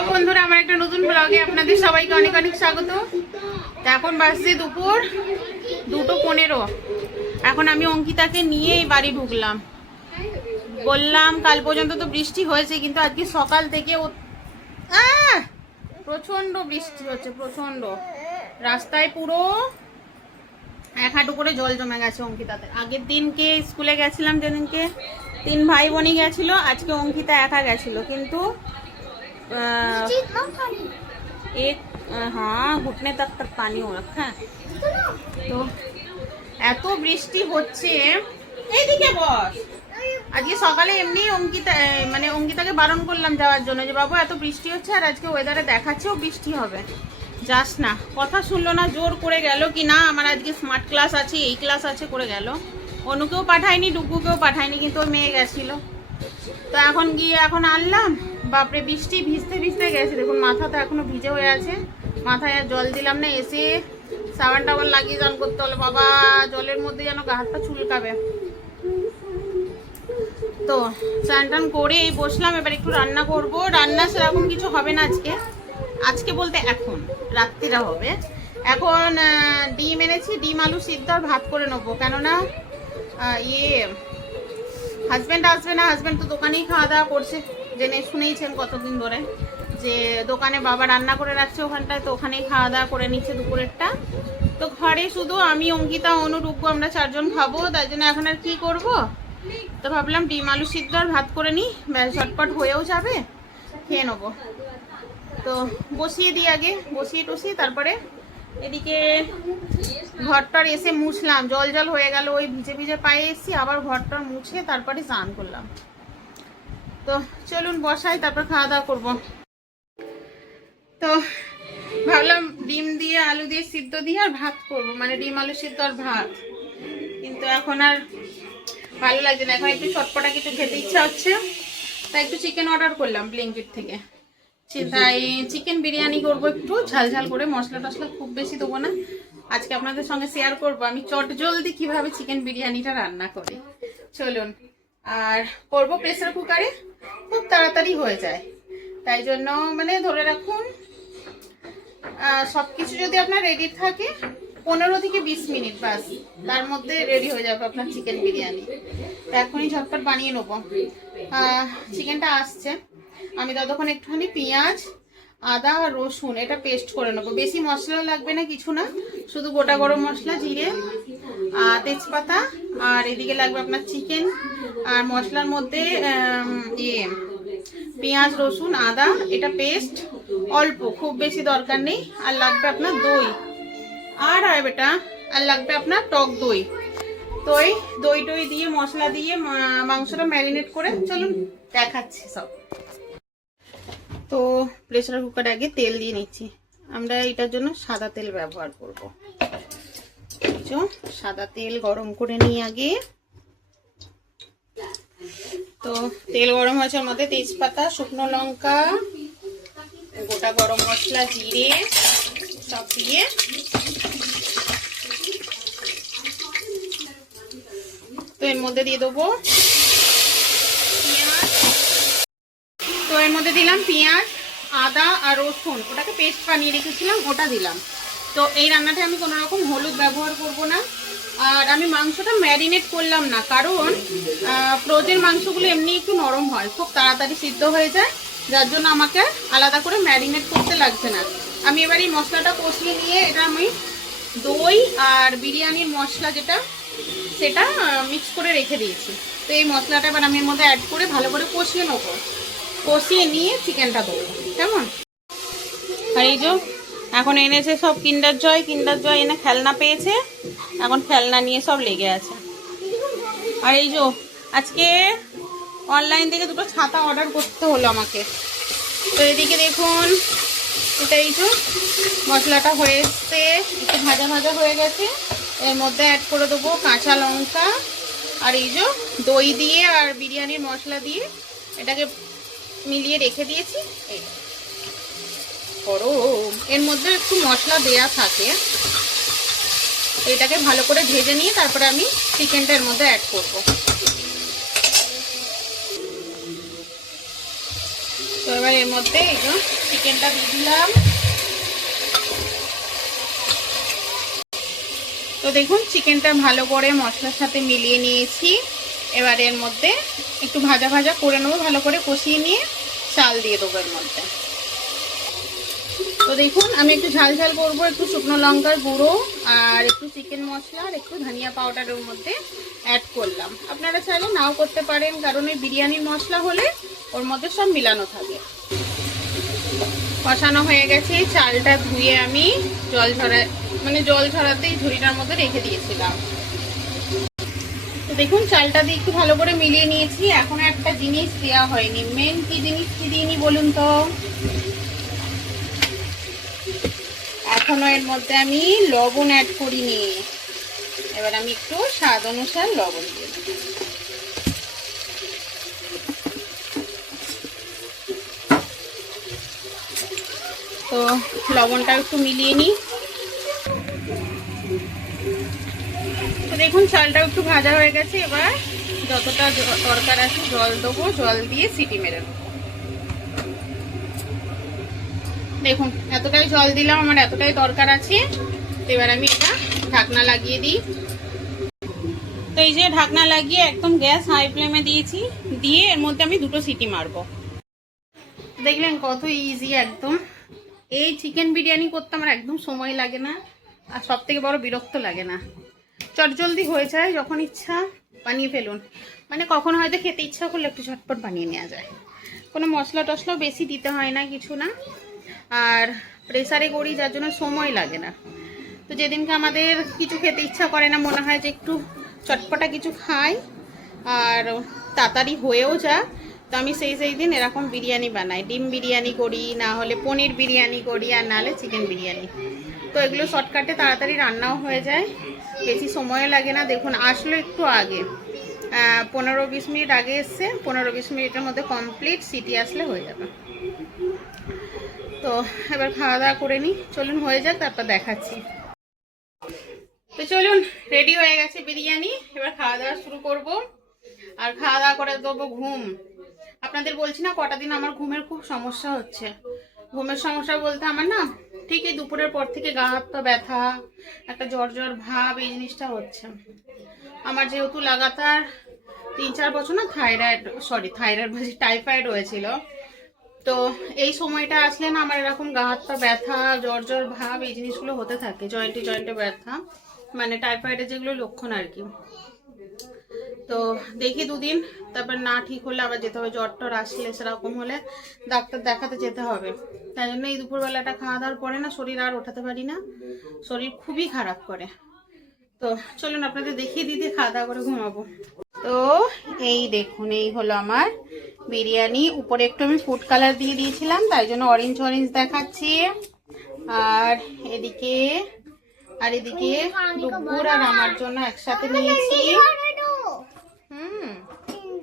Hello বন্ধুরা, আমার একটা নতুন ব্লগে আপনাদের সবাইকে অনেক অনেক স্বাগত। এখন বাজছে দুপুর 2:15। এখন আমি অঙ্কিতাকে নিয়ে এই বাড়ি ঢুকলাম। বললাম কাল পর্যন্ত তো বৃষ্টি হয়েছে, কিন্তু আজকে সকাল থেকে প্রচন্ড বৃষ্টি হচ্ছে, প্রচন্ড। রাস্তায় পুরো 1 হাঁটু করে জল জমে গেছে অঙ্কিতাতে। আগের দিনকে স্কুলে গেছিলাম, যেদিনকে 3 ভাই বোনই গেছিল, আজকে অঙ্কিতা একা গেছিল। কিন্তু हाँ घुटने तक पानी हो रखा है। তো এত বৃষ্টি হচ্ছে, এইদিকে বস। আজকে সকালে এমনি অঙ্কিতাকে বারণ করলাম যাওয়ার জন্য, যে বাবু এত বৃষ্টি হচ্ছে আর আজকে ওয়েদারে দেখাচ্ছেও বৃষ্টি হবে, যাস না। কথা শুনলো না, জোর করে গেল কি না আমার আজকে স্মার্ট ক্লাস আছে, এই ক্লাস আছে করে গেল। অনুকেও পাঠায়নি, ডুগুকেও পাঠায়নি, কিন্তু ওই মেয়ে গেছিল। তো এখন গিয়ে এখন আনলাম, বাপরে বৃষ্টি ভিজতে ভিজতে গেছে। দেখুন মাথা তো এখনো ভিজে হয়ে আছে, মাথায় আর জল দিলাম না। এসে সাবান টাবান লাগিয়ে স্নান করতে হলো। বাবা জলের মধ্যে যেন গা হাতটা চুলকাবে। তো স্নান টান করে এই বসলাম, এবার একটু রান্না করব। রান্না সেরকম কিছু হবে না আজকে, আজকে বলতে এখন রাত্রিরা হবে। এখন ডিম এনেছি, ডিম আলু সিদ্ধ আর ভাত করে নেবো। কেননা হাজব্যান্ড আসবে না, হাজব্যান্ড তো দোকানেই খাওয়া দাওয়া করছে। জেনে শুনেইছেন কতদিন ধরে যে দোকানে বাবা রান্না করে রাখছে ওখানটায়, তো ওখানেই খাওয়া দাওয়া করে নিচ্ছে দুপুরেরটা। তো ঘরে শুধু আমি, অঙ্কিতা, অনু, রূপু, আমরা 4 জন খাবো। তাই জন্য এখন আর কি করব, তো ভাবলাম ডিম আলু সিদ্ধ আর ভাত করে নিই, ঝটপট হয়েও যাবে, খেয়ে নেবো। তো বসিয়ে দিই, আগে বসিয়ে টসিয়ে তারপরে এদিকে ঘরটার এসে মুছলাম। জল জল হয়ে গেল, ওই ভিজে ভিজে পায়ে এসেছি, আবার ঘরটার মুছে তারপরে স্নান করলাম। তো চলুন বসাই, তারপর খাওয়া দাওয়া করবো। তো ভাবলাম ডিম দিয়ে আলু দিয়ে সিদ্ধ দিয়ে আর ভাত করবো, মানে ডিম আলু সিদ্ধ আর ভাত। কিন্তু এখন আর ভালো লাগছে না, এখন একটু চটপটা কিছু খেতে ইচ্ছা হচ্ছে। তাই একটু চিকেন অর্ডার করলাম ব্লিঙ্কিট থেকে। তাই চিকেন বিরিয়ানি করবো, একটু ঝাল ঝাল করে, মশলা টশলা খুব বেশি দেবো না। আজকে আপনাদের সঙ্গে শেয়ার করবো আমি চট জলদি কিভাবে চিকেন বিরিয়ানিটা রান্না করি। চলুন। আর করবো প্রেসার কুকারে, খুব তাড়াতাড়ি হয়ে যায়। তাই জন্য মানে ধরে রাখুন সবকিছু যদি আপনার রেডি থাকে 15 থেকে 20 মিনিট, বাস তার মধ্যে রেডি হয়ে যাবে আপনার চিকেন বিরিয়ানি। এখনই ঝটপট বানিয়ে নেবো। চিকেনটা আসছে, আমি ততক্ষণ একটুখানি পেঁয়াজ, আদা আর রসুন এটা পেস্ট করে নেবো। বেশি মশলা লাগবে না, কিছু না, শুধু গোটা গরম মশলা, জিরে, তেজপাতা, আর এদিকে লাগবে আপনার চিকেন। আর মশলার মধ্যে পেঁয়াজ, রসুন, আদা এটা পেস্ট অল্প, খুব বেশি দরকার নেই। আর লাগবে আপনার দই, আর বেটা আর লাগবে আপনার টক দই। তো এই দই টই দিয়ে মশলা দিয়ে মাংসটা ম্যারিনেট করে চলুন দেখাচ্ছি সব। তো প্রেসার কুকারে আগে তেল দিয়ে নিচ্ছি। আমরা এটার জন্য সাদা তেল ব্যবহার করব। সাদা তেল গরম করে নিই আগে। তো তেল গরম হয়েছে, ওর মধ্যে তেজপাতা, শুকনো লঙ্কা, গোটা গরম মশলা, জিরে সব দিয়ে তো এর মধ্যে দিয়ে দেবো পেঁয়াজ। তো এর মধ্যে দিলাম পেঁয়াজ, আদা আর রসুন, ওটাকে পেস্ট বানিয়ে রেখেছিলাম, ওটা দিলাম। তো এই রান্নাটা আমি কোনো রকম হলুদ ব্যবহার করব না। আর আমি মাংসটা ম্যারিনেট করলাম না, কারণ ফ্রোজেন মাংসগুলো এমনি একটু নরম হয়, খুব তাড়াতাড়ি সিদ্ধ হয়ে যায়, যার জন্য আমাকে আলাদা করে ম্যারিনেট করতে লাগছে না। আমি এবার এই মশলাটা কষিয়ে নিয়ে এটা আমি দই আর বিরিয়ানির মশলা যেটা সেটা মিক্স করে রেখে দিয়েছি। তো এই মশলাটা এবার আমি এর মধ্যে অ্যাড করে ভালো করে কষিয়ে নেবো। কষিয়ে নিয়ে চিকেনটা দেবো, কেমন। আর এই যে এখন এনেছে সব কিন্ডার জয় এনে খেলনা পেয়েছে, এখন খেলনা নিয়ে সব লেগে আছে। আর এই যে আজকে অনলাইন থেকে 2টো ছাতা অর্ডার করতে হলো আমাকে। তো এদিকে দেখুন এটা এই যে মশলাটা হয়ে এসছে, একটু ভাজা ভাজা হয়ে গেছে। এর মধ্যে অ্যাড করে দেবো কাঁচা লঙ্কা, আর এই যে দই দিয়ে আর বিরিয়ানির মশলা দিয়ে এটাকে মিলিয়ে রেখে দিয়েছি। এই গরম, এর মধ্যে একটু মশলা দেয়া থাকে। এটাকে ভালো করে ভেজে নিয়ে তারপরে আমি চিকেনটা এর মধ্যে অ্যাড করব। তো এবার এবার এর মধ্যে এই যে চিকেনটা দিয়ে দিলাম। তো দেখুন চিকেনটা ভালো করে মশলার সাথে মিলিয়ে নিয়েছি। এবার এর মধ্যে একটু ভাজা ভাজা করে নেবো, ভালো করে কষিয়ে নিয়ে চাল দিয়ে দেবো এর মধ্যে। তো দেখুন আমি একটু ঝাল ঝাল করবো, একটু শুকনো লঙ্কার গুঁড়ো আর একটু চিকেন মশলা আর একটু ধনিয়া পাউডারের মধ্যে অ্যাড করলাম। আপনারা চাইলে নাও করতে পারেন, কারণ ওই বিরিয়ানির মশলা হলে ওর মধ্যে সব মিলানো থাকে। কষানো হয়ে গেছে, চালটা ধুয়ে আমি জল ঝরাতেই ঝুড়িটার মধ্যে রেখে দিয়েছিলাম। তো দেখুন চালটা দিয়ে একটু ভালো করে মিলিয়ে নিয়েছি। এখন একটা জিনিস দেওয়া হয়নি, মেন কি জিনিস কি দিইনি বলুন তো? এখনো এর মধ্যে আমি লবণ অ্যাড করিনি। এবার আমি একটু স্বাদ অনুসার লবণ দিয়ে দেব। তো লবণটা একটু মিলিয়ে নিই। তো দেখুন চালটা একটু ভাজা হয়ে গেছে। এবার যতটা দরকার আছে জল দেবো, জল দিয়ে সিটি মেরে দেবো। দেখুন এতটাই জল দিলাম, আমার এতটাই দরকার আছে। তো এবার আমি এটা ঢাকনা লাগিয়ে দিই। তো এই যে ঢাকনা লাগিয়ে একদম গ্যাস হাই ফ্লেমে দিয়েছি, দিয়ে এর মধ্যে আমি 2টো সিটি মারবো। দেখলেন কত ইজি একদম। এই চিকেন বিরিয়ানি করতে আমার একদম সময় লাগে না, আর সব থেকে বড় বিরক্ত লাগে না। চটজলদি হয়ে যায়, যখন ইচ্ছা বানিয়ে ফেলুন। মানে কখনো হয়তো খেতে ইচ্ছা করলে একটু ঝটপট বানিয়ে নেওয়া যায়, কোনো মশলা টশলাও বেশি দিতে হয় না, কিছু না। আর প্রেসারে করি যার জন্য সময় লাগে না। তো যেদিনকে আমাদের কিছু খেতে ইচ্ছা করে না, মনে হয় যে একটু চটপটা কিছু খাই আর তাড়াতাড়ি হয়েও যা, তো আমি সেই দিন এরকম বিরিয়ানি বানাই। ডিম বিরিয়ানি করি, না হলে পনির বিরিয়ানি করি, আর নাহলে চিকেন বিরিয়ানি। তো এগুলো শর্টকাটে তাড়াতাড়ি রান্নাও হয়ে যায়, বেশি সময় লাগে না। দেখুন আসলে একটু আগে 15-20 মিনিট আগে এসছে, 15-20 মিনিটের মধ্যে কমপ্লিট, সিটি আসলে হয়ে যাবে। তো এবার খাওয়া দাওয়া করে নিই, চলুন হয়ে যাক তারপর দেখাচ্ছি। তো চলুন রেডি হয়ে গেছে বিরিয়ানি, এবার খাওয়া দাওয়া শুরু করব। আর খাওয়া দাওয়া করে দেবো ঘুম। আপনাদের বলছি না কটা দিন আমার ঘুমের খুব সমস্যা হচ্ছে। ঘুমের সমস্যা বলতে আমার না ঠিক এই দুপুরের পর থেকে গা হাত পা ব্যথা, একটা জ্বর জ্বর ভাব, এই জিনিসটা হচ্ছে। আমার যেহেতু লাগাতার 3-4 বছর না টাইফয়েড হয়েছিল। তো এই সময়টা আসলে না আমার এরকম গা হাত পা ব্যথা, জ্বর জ্বর ভাব, এই জিনিসগুলো হতে থাকে। জয়েন্টে জয়েন্টে ব্যথা, মানে টাইফয়েডের যেগুলো লক্ষণ আর কি। তো দেখি 2 দিন, তারপর না ঠিক হলে আবার যেতে হবে। জ্বর টর আসলে সেরকম হলে ডাক্তার দেখাতে যেতে হবে। তাই জন্য এই দুপুরবেলাটা খাওয়া দাওয়ার পরে না শরীর আর ওঠাতে পারি না, শরীর খুবই খারাপ করে। তো চলুন আপনাদের দেখিয়ে দিতে খাওয়া দাওয়া করে ঘুমাবো। তো এই দেখুন এই হলো আমার বিরিয়ানি। উপরে একটু আমি ফুড কালার দিয়ে দিয়েছিলাম, তাই জন্য অরেঞ্জ অরেঞ্জ দেখাচ্ছি। আর এদিকে দুপুর আর আমার জন্য একসাথে নিয়েছি